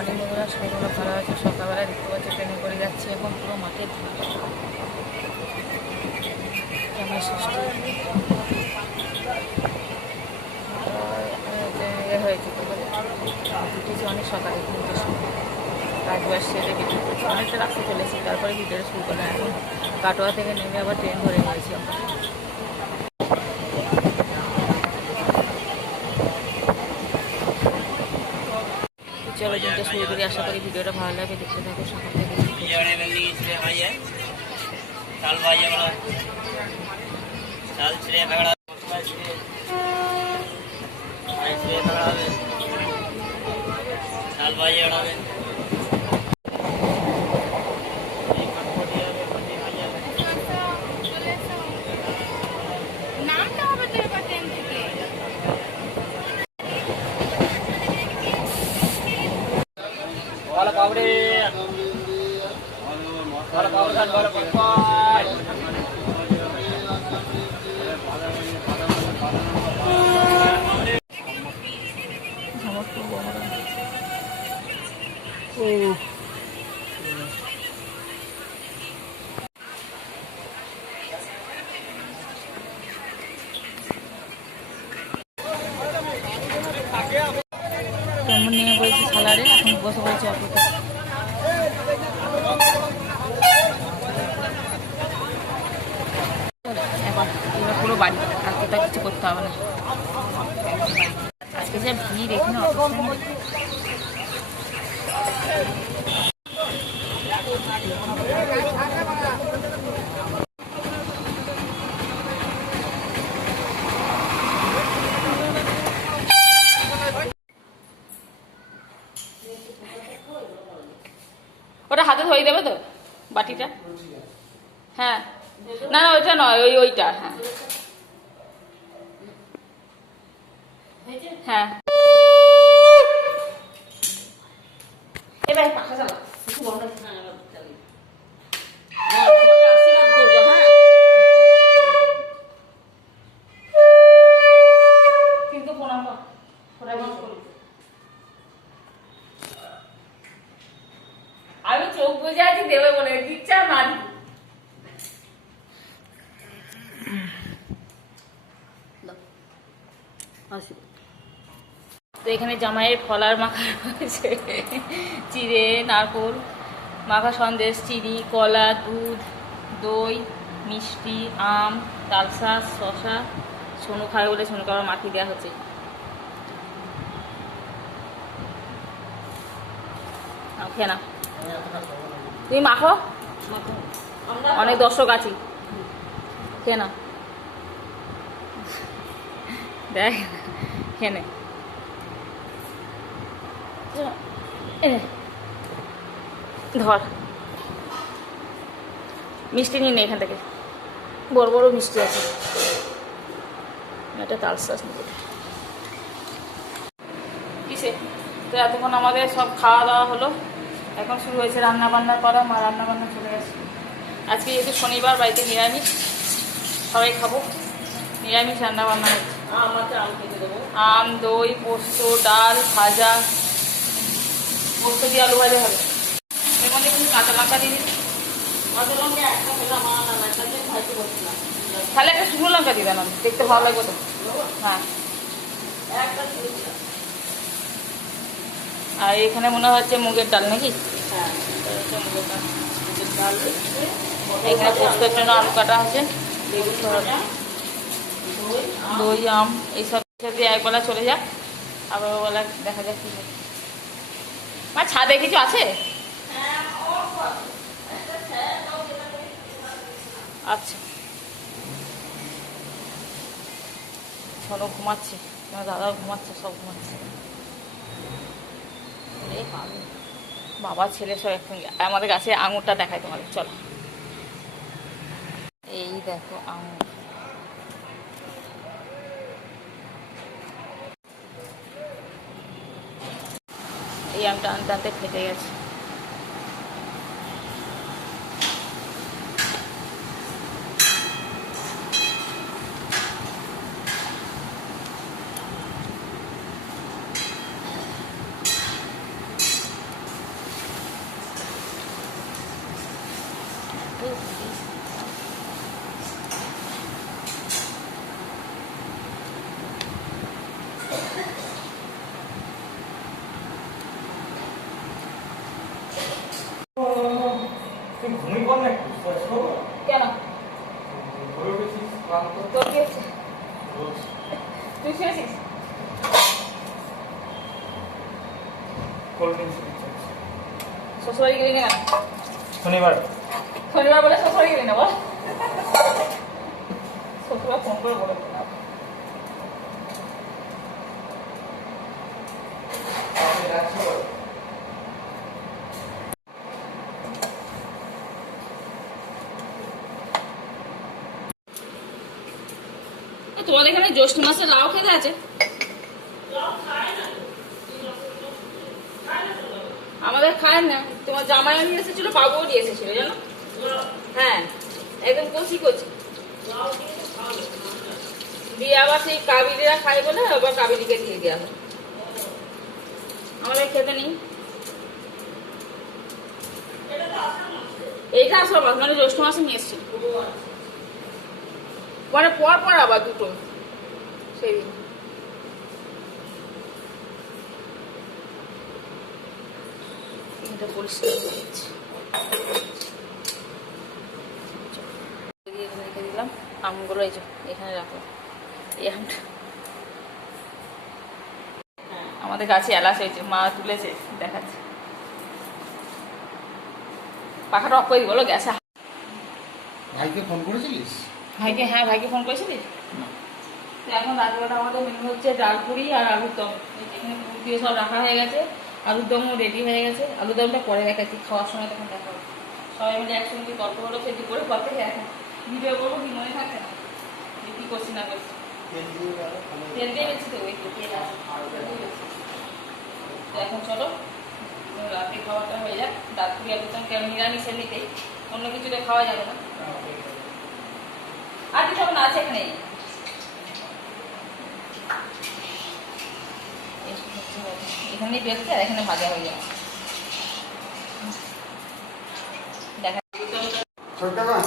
Morning বন্ধুরা, সবাইগুলো ভালো আছে। সকালবেলা দেখতে পাচ্ছি ট্রেনে করে যাচ্ছি এখন পুরো মাঠে হয়েছে উঠেছি অনেক সকালে, কিন্তু কাজ বাজ সেরে ভিডিও করছি, অনেকটা রাস্তা চলেছি, তারপরে ভিডিওটা শুরু করলাম। এখন কাটোয়া থেকে নেমে আবার ট্রেন ধরে নিয়েছি আমরা। চলো দিনটা শুরু করি, আশা করি ভিডিওটা ভালো লাগে, দেখতে থাকো সকাল থেকে। কেমন নিয়ে পড়েছি সালারে, এখন বসে পড়েছি অটোতে। এবার পুরো বাড়ি, আর কোথাও কিছু করতে হবে না। আজকে যে ভিড় এখানে ওটা হাতে ধরে দেবে তো বাটিটা? হ্যাঁ, না না ওইটা নয়, ওইটা। হ্যাঁ হ্যাঁ, এবার পাখা চালা কিছু বন্ধ কিন্তু আমি চোখ বুঝে আছি দেবে বলে দিচ্ছে আর মারি। তো এখানে জামাইয়ের ফলার মাখা রয়েছে, চিড়ে, নারকোল মাখা, সন্দেশ, চিনি, কলা, দুধ, দই, মিষ্টি, আম, তালশাঁস, শশা। সোনু খায় বলে সোনুকে আবার মাখিয়ে দেওয়া হচ্ছে। খেয়ে না, তুমি মাখো, অনেক দর্শক আছি, খেয়ে না, দেখ খেয়ে নে। ধর মিষ্টি নিয়ে নে এখান থেকে, বড় বড় মিষ্টি আছে। এটা তালশাঁস নিতে কিসে। তো এতক্ষণ আমাদের সব খাওয়া দাওয়া হলো, এখন শুরু হয়েছে রান্না বান্না করা। মা রান্না বান্না চলে গেছে। আজকে যেহেতু শনিবার, বাড়িতে নিরামিষ, সবাই খাবো, নিরামিষ রান্না বান্না হচ্ছে। আম, দই, পোস্ত, ডাল, ভাজা, পোস্ত দিয়ে আলু ভাজা হবে। এর মধ্যে কিন্তু কাঁচা লঙ্কা দিয়ে দিচ্ছি, তাহলে একটা শুকনো লঙ্কা দিবেন, দেখতে ভালো লাগবে তো। হ্যাঁ, আর এখানে মনে হচ্ছে মুগের ডাল নাকি? হ্যাঁ, মুগের ডাল। এখানে পোস্তের জন্য আলু কাটা আছে, দই, আম এইসব দিয়ে একবেলা চলে যাক, আবার ওবেলা দেখা যাক কি হয়। মা ছাদে কিছু আছে? আচ্ছা, শোনো ঘুমাচ্ছে, তোমার দাদাও ঘুমাচ্ছে, সব ঘুমাচ্ছে। বাবা ছেলে সব একসঙ্গে। আমাদের গাছে আঙুরটা দেখায় তোমাদের, চলো। এই দেখো আঙুর, এই আমটা আনতে আনতে ফেটে গেছে। তুই ঘুমিয়ে পড় না একটু কেন ঘুরে উঠেছিস ক্লান্ত তোর কি হচ্ছে? তুই শুয়েছিস? কোল্ড ড্রিঙ্কস দিচ্ছে শ্বশুরবাড়ি গেলি না কেন? শনিবার শনিবার বলে শ্বশুরবাড়ি গেলি না বল। শ্বশুরবার ফোন করে বলে দিলাম। আমি যাচ্ছি বলে তোমাদের এখানে জ্যৈষ্ঠ মাসে লাউ খেতে আছে? আমাদের খায় না। তোমার জামাইও নিয়ে এসেছিল, বাবুও নিয়ে এসেছিল জানো। হ্যাঁ একদম কচি কচি দিয়ে আবার সেই কাবেরিরা খায় বলে আবার কাবেরিকে দিয়ে দেওয়া হয়। আমাদের খেতে নেই। এইটা আসলে মাস মানে জ্যৈষ্ঠ মাসে নিয়ে এসেছিল, মানে পর পর আবার দুটো সেই দিন। এটা পরিষ্কার করে দিচ্ছি। রেখে দিলাম আমগুলো, এই যে এখানে রাখলাম। এই আমটা আমাদের গাছে এলাচ হয়েছে, মা তুলেছে দেখাচ্ছে। পাখাটা অফ করে বলো গ্যাসে। ভাইকে ফোন করেছিলিস? ভাইকে, হ্যাঁ ভাইকে ফোন করেছিলিস? তো এখন রাত্রিবেলা আমাদের মেনু হচ্ছে ডাল পুরি আর আলুর দম। এখানে পুরি দিয়ে সব রাখা হয়ে গেছে, আলুর দমও রেডি হয়ে গেছে। আলুর দমটা পরে দেখাচ্ছি, খাওয়ার সময় তখন দেখা হবে। সবাই মিলে একসঙ্গে গল্প হলো, সে দুপুরে গল্প এখন ভিডিও করবো কি মনে থাকে না যে কী করছি না করছি। তেল দিয়ে বেশি তো ওই তেল আছে, তো এখন চলো রাতে খাওয়াটা হয়ে যাক। ডাল পুরি আলুর দম কেন নিরামিষের নিতেই, অন্য কিছুতে খাওয়া যাবে না। আর কিছু এখন আছে এখানে, এখানেই বেরোচ্ছে আর এখানে ভাজা হয়ে যাবে। দেখা ছোট্ট মা